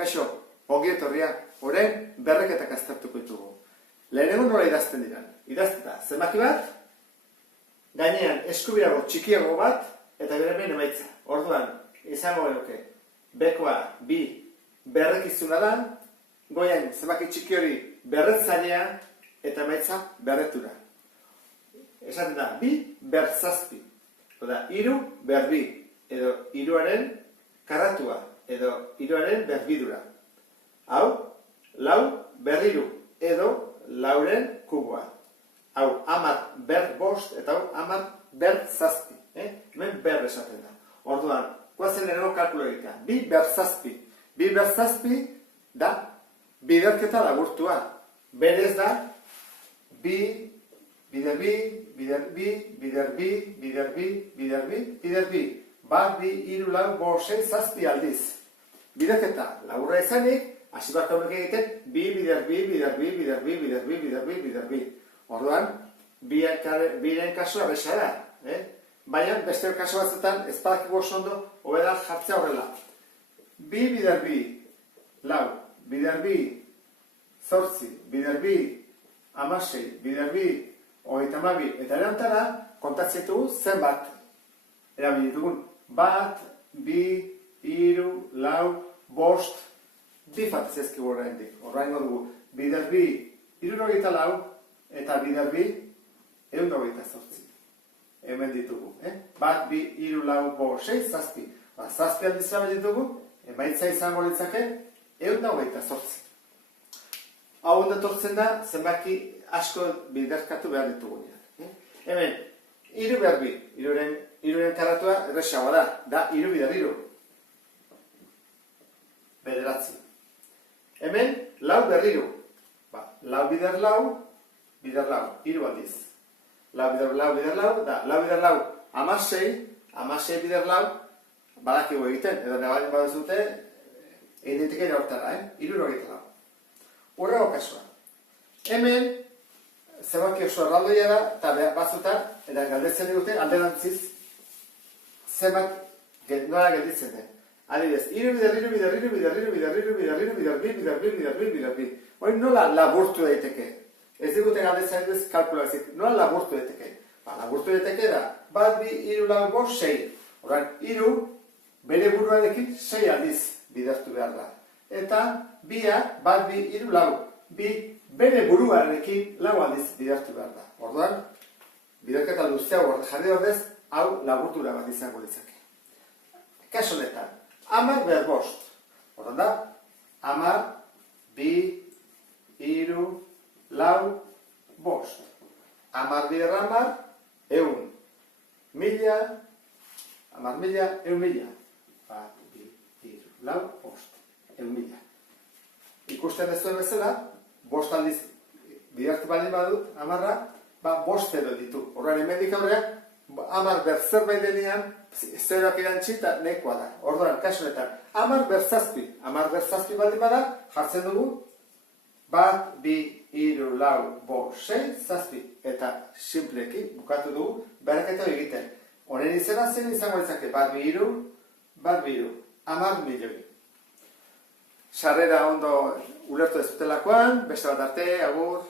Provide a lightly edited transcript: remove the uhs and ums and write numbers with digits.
Kaixo, ongi etorria, orain berreketak aztertuko ditugu. Lehenengo nola idazten dira. Idazteta zenbaki bat, gainean eskubirago txikiago bat, eta bere emaitza. Orduan, izango genuke, bekoa bi berrekizuna da, goian zenbaki txiki hori berretzailea, eta emaitza berretura. Esaten da, bi berzazpi. Oda, iru berbi, edo iruaren karratua, edo iruaren berbidura. Hau, lau berriru, edo lauren kuboa. Hau, amar berbost, eta hau, amar berzazpi. Hemen ber esaten da. Orduan, guazen lehenengo kalkulo egitea. Bi berzazpi. Bi berzazpi da biderketa laburtua. Berez da, biderbi, bat, bi, iru, lau, bost, sei, zazpi aldiz. Biderketa laburra izanik, hasi barka honek egiten, biderbi. Orduan, biren kasua besa da. Baina, beste kasu batzutan, ez badakiko oso ondo, hobeda jartzea horrela. Biderbi, lau, biderbi, zortzi, biderbi, amasei, biderbi, hogeita hamabi, eta erantara, kontatzen ditugu zenbat. Erabili ditugun, bat, bi, iru, lau, bost, bi fatez ezkigu horreindik. Horrein dugu, biderbi, irurogeita lau, eta biderbi, 128. Hemen ditugu. Bat, bi, iru, lau, bost, sei, zazpi. Zazpi aldizra ditugu, emaitza izango litzake, 128. Hau ondatortzen da, zenbaki asko biderkatu behar ditugunean. Hemen, iru berbi, iruren karratua erresagoa da iru bider iru. Bederatzi. Hemen, lau berriru. Lau bider lau, iru aldiz. Lau bider lau, lau bider lau, amasei bider lau, badakigu egiten, edo nabalin baduzute, egin ditikein hortara, irurogeita lau. Urrego kasua. Hemen, zenbaki oso erraldoia da, eta batzutan, eta galdetzen dute, alderantziz, zenbat nola gelditzen den. Adibidez, iru biderbi. Hori nola laburtu daiteke? Ez digute galdetzen duz kalkulazik, nola laburtu daiteke? Laburtu daiteke da, bat, bi, iru, lau, bost, sei. Horan, iru, bere buruarekin sei aldiz bidertu behar da. Eta, bia, bat, bi, iru, lau. Bi, bere buruarekin lau aldiz bidertu behar da. Orduan, biderketa luzeago jarri ordez, hau laburtura bat izango litzake. Kaso honetan, amar behar bost. Orduan da, amar, bi, iru, lau, bost. Amar bider amar, eun. Mila, amar mila, eun mila. Bat, bi, iru, lau, bost. Eun mila. Ikusten ez duen bezala, bost aldiz bidertu baldin badut, amarra, bost edo ditu. Horren emendik aurrean, amar berzerbait denean, zeroak irantzi eta nekoa da. Orduan, kasunetan, amar berzazpi baldin bada, jartzen dugu, bat, bi, iru, lau, bost, sei, zazpi. Eta simpleki bukatu dugu berreketa egiten. Honen izena zen izango ditzake, bat, bi, iru, amar milioi. Sarrera ondo ulertu ez dutelakoan, beste bat arte, agur.